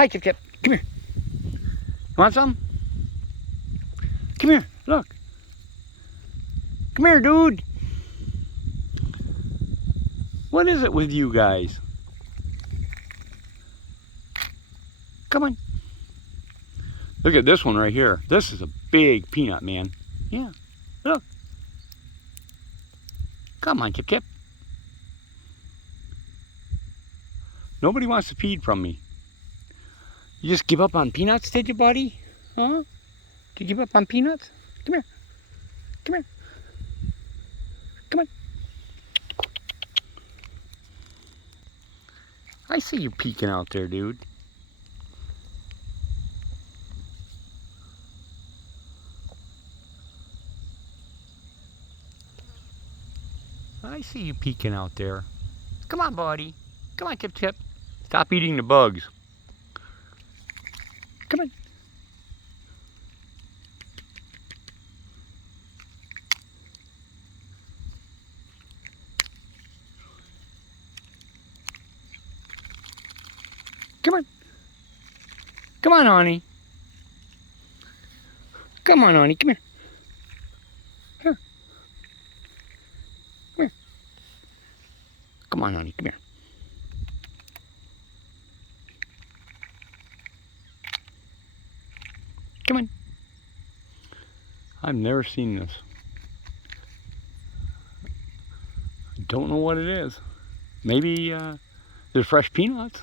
Hi, Chip Chip. Come here. You want some? Come here. Look. Come here, dude. What is it with you guys? Come on. Look at this one right here. This is a big peanut, man. Yeah. Look. Come on, Chip Chip. Nobody wants to feed from me. You just give up on peanuts, did you, buddy? Huh? Did you give up on peanuts? Come here. Come here. Come on. I see you peeking out there, dude. I see you peeking out there. Come on, buddy. Come on, Chip Chip. Stop eating the bugs. Come on. Come on. Come on, honey. Come on, honey. Come here. Here. Come here. Come on, honey. Come here. Come on. I've never seen this. I don't know what it is. Maybe they're fresh peanuts.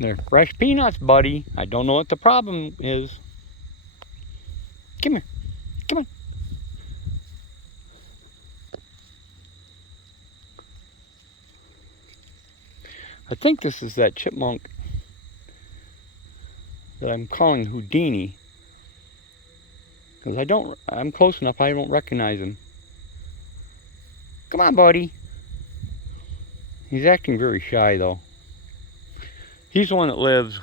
They're fresh peanuts, buddy. I don't know what the problem is. Come here. Come on. I think this is that chipmunk that I'm calling Houdini. Because I'm close enough, I don't recognize him. Come on, buddy. He's acting very shy, though. He's the one that lives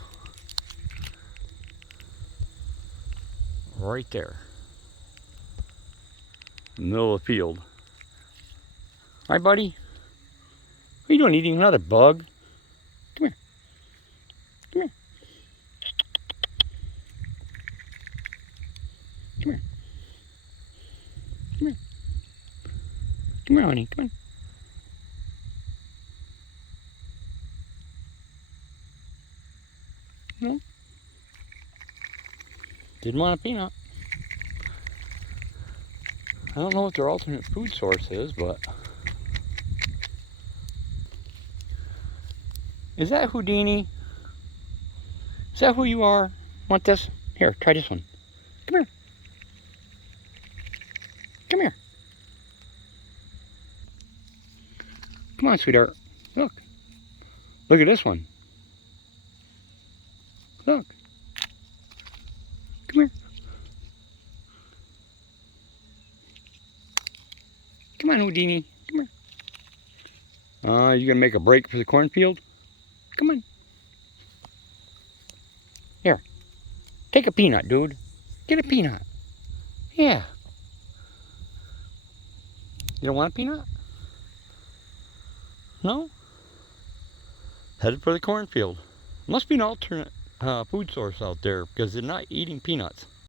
right there, in the middle of the field. All right, buddy? What are you doing, eating another bug? Come here. Come here. Come here. Come here. Come here, honey. Come on. No? Didn't want a peanut. I don't know what their alternate food source is, but... Is that Houdini? Is that who you are? Want this? Here, try this one. Come here. Come here. Come on, sweetheart. Look. Look at this one. Look. Come here. Come on, Houdini. Come here. You gonna make a break for the cornfield? Come on. Here. Take a peanut, dude. Get a peanut. Yeah. You don't want a peanut? No? Headed for the cornfield. Must be an alternate food source out there because they're not eating peanuts.